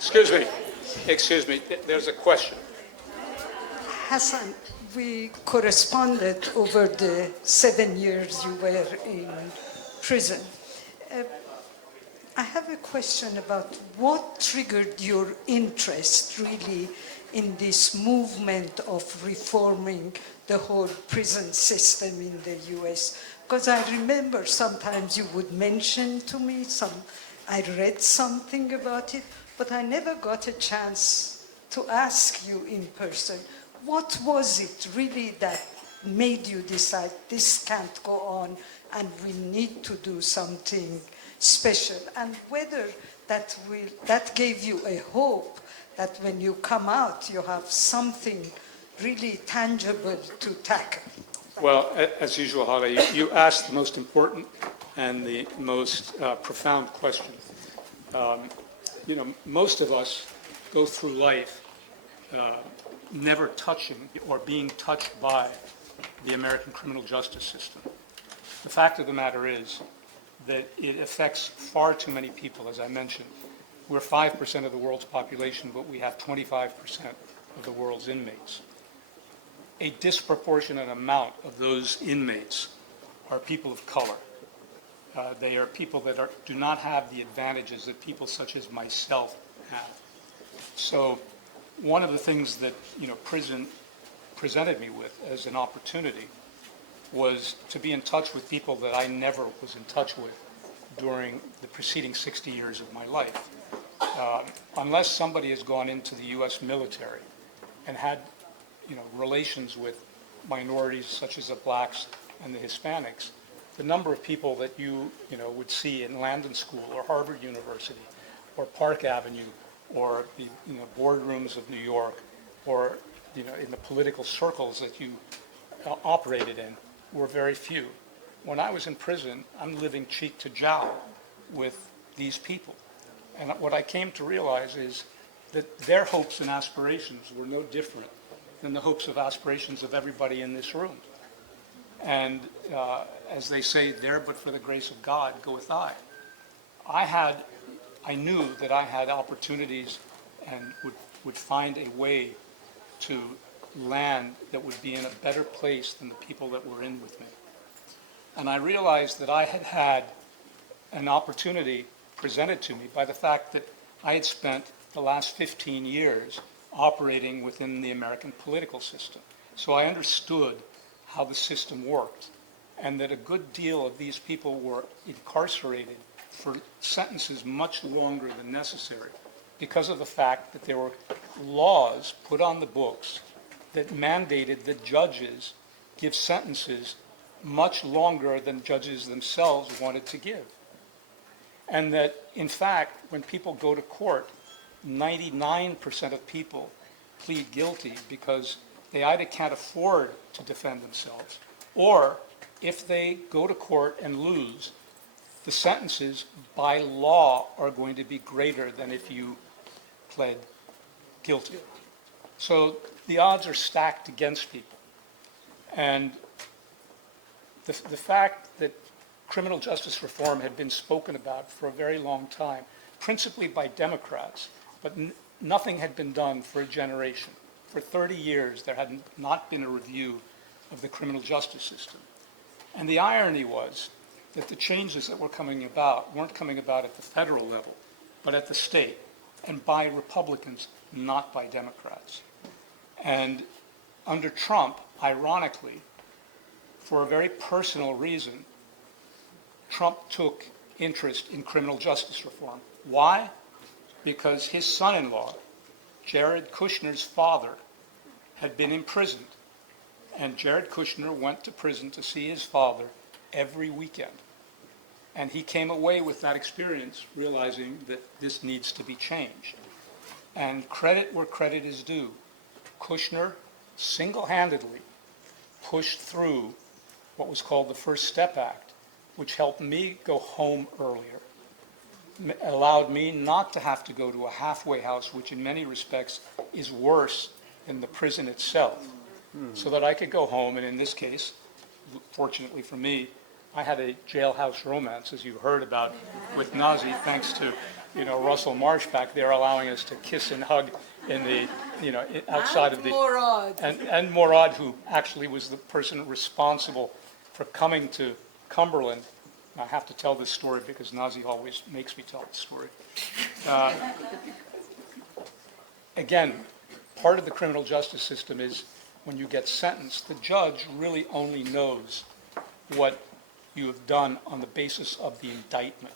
Excuse me, there's a question. Hassan, we corresponded over the 7 years you were in prison. I have a question about what triggered your interest really in this movement of reforming the whole prison system in the US? Because I remember sometimes you would mention to me I read something about it, but I never got a chance to ask you in person. What was it really that made you decide this can't go on and we need to do something special? And whether that gave you a hope that when you come out, you have something really tangible to tackle? Well, as usual, Hala, you asked the most important and the most profound question. Most of us go through life never touching or being touched by the American criminal justice system. The fact of the matter is that it affects far too many people, as I mentioned. We're 5% of the world's population, but we have 25% of the world's inmates. A disproportionate amount of those inmates are people of color. They are people that do not have the advantages that people such as myself have. So one of the things that prison presented me with as an opportunity was to be in touch with people that I never was in touch with during the preceding 60 years of my life. Unless somebody has gone into the U.S. military and had relations with minorities such as the blacks and the Hispanics, the number of people that you would see in Landon School or Harvard University or Park Avenue or the boardrooms of New York or in the political circles that you operated in were very few. When I was in prison, I'm living cheek to jowl with these people. And what I came to realize is that their hopes and aspirations were no different than the hopes of aspirations of everybody in this room. And as they say, there but for the grace of God goeth I. I knew that I had opportunities and would find a way to land that would be in a better place than the people that were in with me. And I realized that I had had an opportunity presented to me by the fact that I had spent the last 15 years operating within the American political system. So I understood how the system worked, and that a good deal of these people were incarcerated for sentences much longer than necessary because of the fact that there were laws put on the books that mandated that judges give sentences much longer than judges themselves wanted to give. And that, in fact, when people go to court, 99% of people plead guilty because they either can't afford to defend themselves, or if they go to court and lose, the sentences by law are going to be greater than if you pled guilty. So the odds are stacked against people. And the fact that criminal justice reform had been spoken about for a very long time, principally by Democrats, but nothing had been done for a generation. For 30 years, there had not been a review of the criminal justice system. And the irony was that the changes that were coming about weren't coming about at the federal level, but at the state, and by Republicans, not by Democrats. And under Trump, ironically, for a very personal reason, Trump took interest in criminal justice reform. Why? Because his son-in-law, Jared Kushner's father, had been imprisoned. And Jared Kushner went to prison to see his father every weekend. And he came away with that experience realizing that this needs to be changed. And credit where credit is due. Kushner single-handedly pushed through what was called the First Step Act, which helped me go home earlier, allowed me not to have to go to a halfway house, which in many respects is worse than the prison itself, so that I could go home. And in this case, fortunately for me, I had a jailhouse romance, as you heard about, with Nazie, thanks to Russell Marsh back there allowing us to kiss and hug in the, outside of the... Morad. And Morad, who actually was the person responsible for coming to Cumberland. I have to tell this story because Nazie always makes me tell this story. Again, part of the criminal justice system is when you get sentenced, the judge really only knows what you have done on the basis of the indictment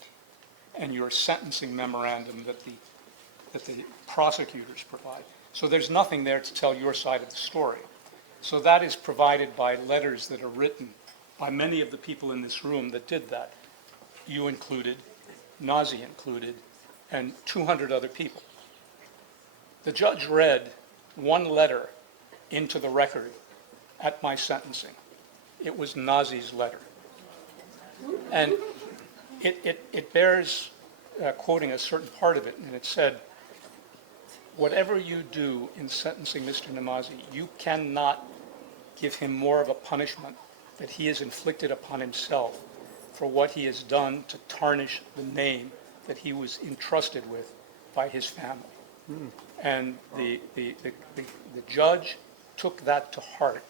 and your sentencing memorandum that the prosecutors provide. So there's nothing there to tell your side of the story. So that is provided by letters that are written by many of the people in this room that did that. You included, Nazie included, and 200 other people. The judge read one letter into the record at my sentencing. It was Nazie's letter. And it bears quoting a certain part of it, and it said, "Whatever you do in sentencing Mr. Nemazee, you cannot give him more of a punishment that he has inflicted upon himself for what he has done to tarnish the name that he was entrusted with by his family." And the judge took that to heart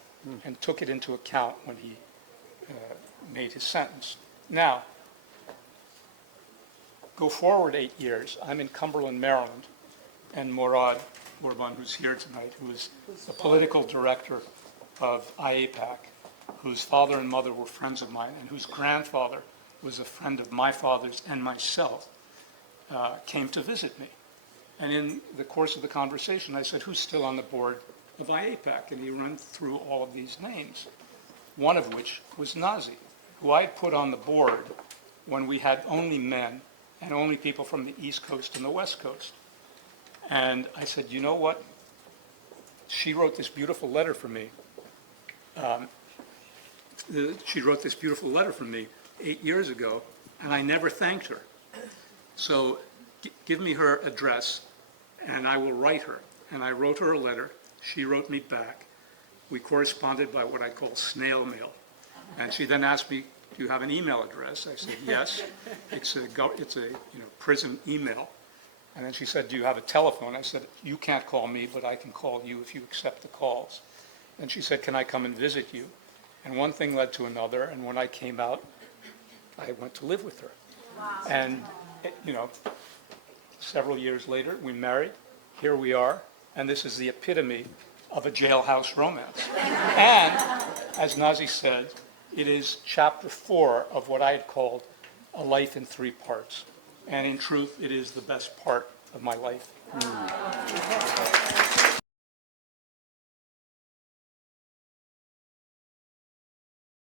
and took it into account when he made his sentence. Now, go forward 8 years. I'm in Cumberland, Maryland, and Morad Bourban, who's here tonight, who is the political director of IAPAC, whose father and mother were friends of mine, and whose grandfather was a friend of my father's and myself, came to visit me. And in the course of the conversation, I said, "Who's still on the board of IAPAC?" And he ran through all of these names, one of which was Nazie, who I put on the board when we had only men and only people from the East Coast and the West Coast. And I said, "You know what? She wrote this beautiful letter for me. She wrote this beautiful letter for me 8 years ago, and I never thanked her. So give me her address, and I will write her." And I wrote her a letter. She wrote me back. We corresponded by what I call snail mail. And she then asked me, "Do you have an email address?" I said, "Yes." It's a prison email. And then she said, "Do you have a telephone?" I said, "You can't call me, but I can call you if you accept the calls." And she said, "Can I come and visit you?" And one thing led to another, and when I came out, I went to live with her. Wow. And, several years later, we married. Here we are, and this is the epitome of a jailhouse romance. And, as Nazie said, it is chapter 4 of what I had called a life in 3 parts. And in truth, it is the best part of my life.